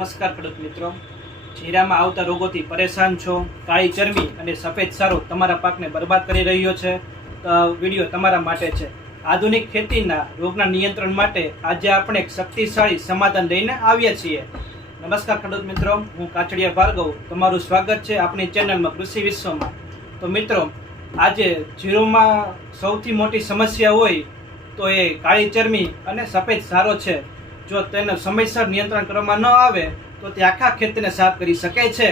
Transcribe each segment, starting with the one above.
નમસ્કાર ખેડૂત મિત્રો, જીરામાં આવતા રોગોથી પરેશાન છો, કાળી ચરબી અને સફેદ સારો તમારા પાકને બરબાદ કરી રહ્યો છે તો વિડીયો તમારા માટે છે. આધુનિક ખેતીના રોગના નિયંત્રણ માટે આજે આપણે એક શક્તિશાળી સમાધાન લઈને આવ્યા છીએ. નમસ્કાર ખેડૂત મિત્રો, હું કાછડિયા ભાર્ગવ, તમારું સ્વાગત છે આપણી ચેનલમાં કૃષિ વિશ્વમાં. તો મિત્રો, આજે જીરુમાં સૌથી મોટી સમસ્યા હોય તો એ કાળી ચરબી અને સફેદ સારો છે. જો તેનું સમયસર નિયંત્રણ કરવામાં ન આવે તો તે આખા ખેતીને સાફ કરી શકે છે.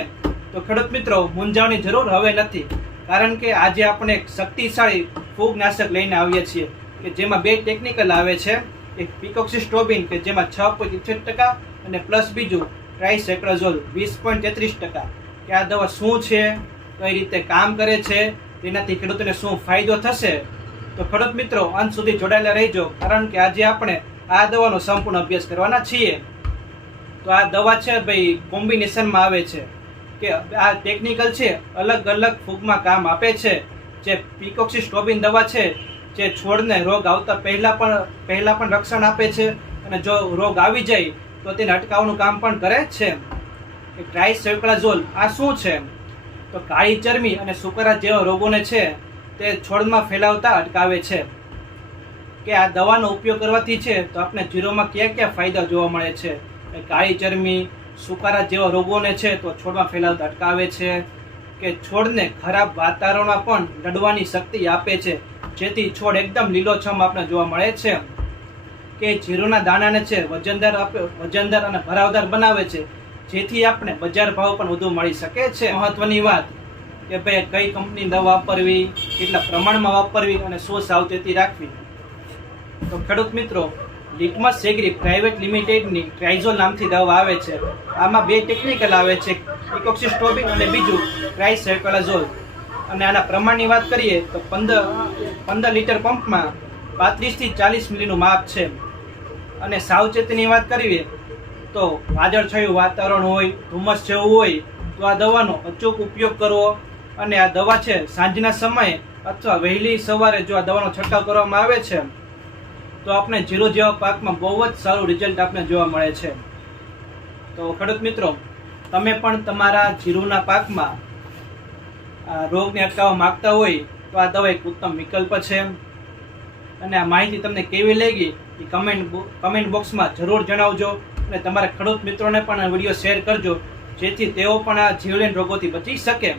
તો ખેડૂત મિત્રો, મૂંઝાવવાની જરૂર હવે નથી, કારણ કે આજે આપણે એક શક્તિશાળી ફૂગનાશક લઈને આવીએ છીએ કે જેમાં બે ટેકનિકલ આવે છે. એક પિકોક્સિસ્ટ્રોબિન કે જેમાં 6.61% અને પ્લસ બીજું ટ્રાઇસેક્રાઝોલ 20.33%. કે આ દવા શું છે, કઈ રીતે કામ કરે છે, તેનાથી ખેડૂતોને શું ફાયદો થશે, તો ખેડૂત મિત્રો અંત સુધી જોડાયેલા રહેજો, કારણ કે આજે આપણે આ દવાનો સંપૂર્ણ અભ્યાસ કરવાના છીએ. તો આ દવા છે ભાઈ કોમ્બિનેશનમાં આવે છે કે આ ટેકનિકલ છે, અલગ અલગ ફૂગમાં કામ આપે છે. જે પિકોક્સિસ્ટ્રોબિન દવા છે જે છોડને રોગ આવતા પહેલા પણ રક્ષણ આપે છે, અને જો રોગ આવી જાય તો તેને અટકાવવાનું કામ પણ કરે છે. ટ્રાઇસેક્રાઝોલ આ શું છે, તો કાળી ચરબી અને સુકારા જેવા રોગોને છે તે છોડમાં ફેલાવતા અટકાવે છે. કે આ દવાનો ઉપયોગ કરવાથી છે તો આપણે જીરુમાં કયા કયા ફાયદા જોવા મળે છે. કાળી ચરબી, સુકારા જેવા રોગોને છે તો છોડમાં ફેલાવતા અટકાવે છે. કે છોડને ખરાબ વાતાવરણમાં પણ લડવાની શક્તિ આપે છે, જેથી છોડ એકદમ લીલોછમ આપણે જોવા મળે છે. કે જીરુના દાણાને છે વજનદાર અને ભરાવદાર બનાવે છે, જેથી આપણે બજાર ભાવ પણ વધુ મળી શકે છે. મહત્વની વાત કે ભાઈ કઈ કંપની દવા વાપરવી, કેટલા પ્રમાણમાં વાપરવી અને શું સાવચેતી રાખવી. તો ખેડૂત મિત્રો, લિટમસ એગ્રી પ્રાઇવેટ લિમિટેડની ટ્રાઇઝોલ નામથી દવા આવે છે. આમાં બે ટેકનિકલ આવે છે, પિકોક્સિસ્ટ્રોબિન અને બીજું ટ્રાઇસેક્રાઝોલ. અને આના પ્રમાણની વાત કરીએ તો 15 લીટર પંપમાં 35 થી 40 મિલીનું માપ છે. અને સાવચેતીની વાત કરીએ તો વાદળછાયું વાતાવરણ હોય, ધુમ્મસ જેવું હોય તો આ દવાનો અચૂક ઉપયોગ કરવો. અને આ દવા છે સાંજના સમયે અથવા વહેલી સવારે જો આ દવાનો છંટકાવ કરવામાં આવે છે તો આપણે જીરુ જેવા પાકમાં બહુ જ સારું રિઝલ્ટ આપણે જોવા મળે છે. તો ખેડૂત મિત્રો, તમે પણ તમારા જીરુના પાકમાં રોગને અટકાવવા માંગતા હોય તો આ દવા એક ઉત્તમ વિકલ્પ છે. અને આ માહિતી તમને કેવી લાગી એ કમેન્ટ બોક્સમાં જરૂર જણાવજો. અને તમારા ખેડૂત મિત્રોને પણ આ વિડીયો શેર કરજો, જેથી તેઓ પણ આ જીવલેણ રોગોથી બચી શકે.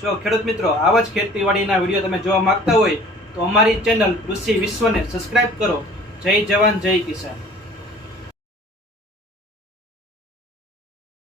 જો ખેડૂત મિત્રો, આવા જ ખેતીવાડીના વિડીયો તમે જોવા માંગતા હોય તો અમારી ચેનલ કૃષિ વિશ્વને સબસ્ક્રાઇબ કરો. જય જવાન જય કિસાન.